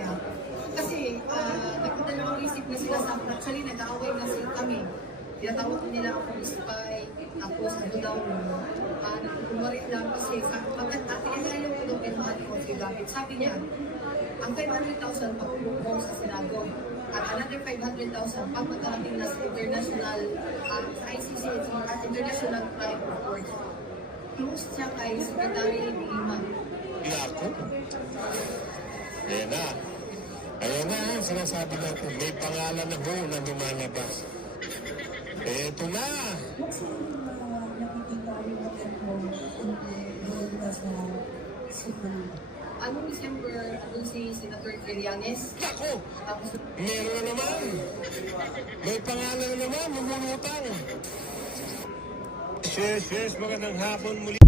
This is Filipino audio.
Yeah. Kasi nagkadalawang isip na sila sa actually nag-aaway na sila kami. Tinatawag nila ako spy, tapos ano daw, nakukumarin lang kasi pagkat ati-ilayo ko doon pinahal ko si David. Sabi niya, ang 500,000 pag-bukong sa Senado at another 500,000 pag magkarating na sa international, sa ICC at International Crime Court. Close siya kay Secretary Lima. Ako? Ayan na. Ayan na, sinasabi natin, may pangalan na ho na lumalabas. Eto na! Kasi nakikita yung mga mo doon sa Cebu. Anong December, si Senator Trillanes? Ako! Tapos, Meron na naman! May pangalan na naman, lumulutang! Cheers, magandang hapon muli.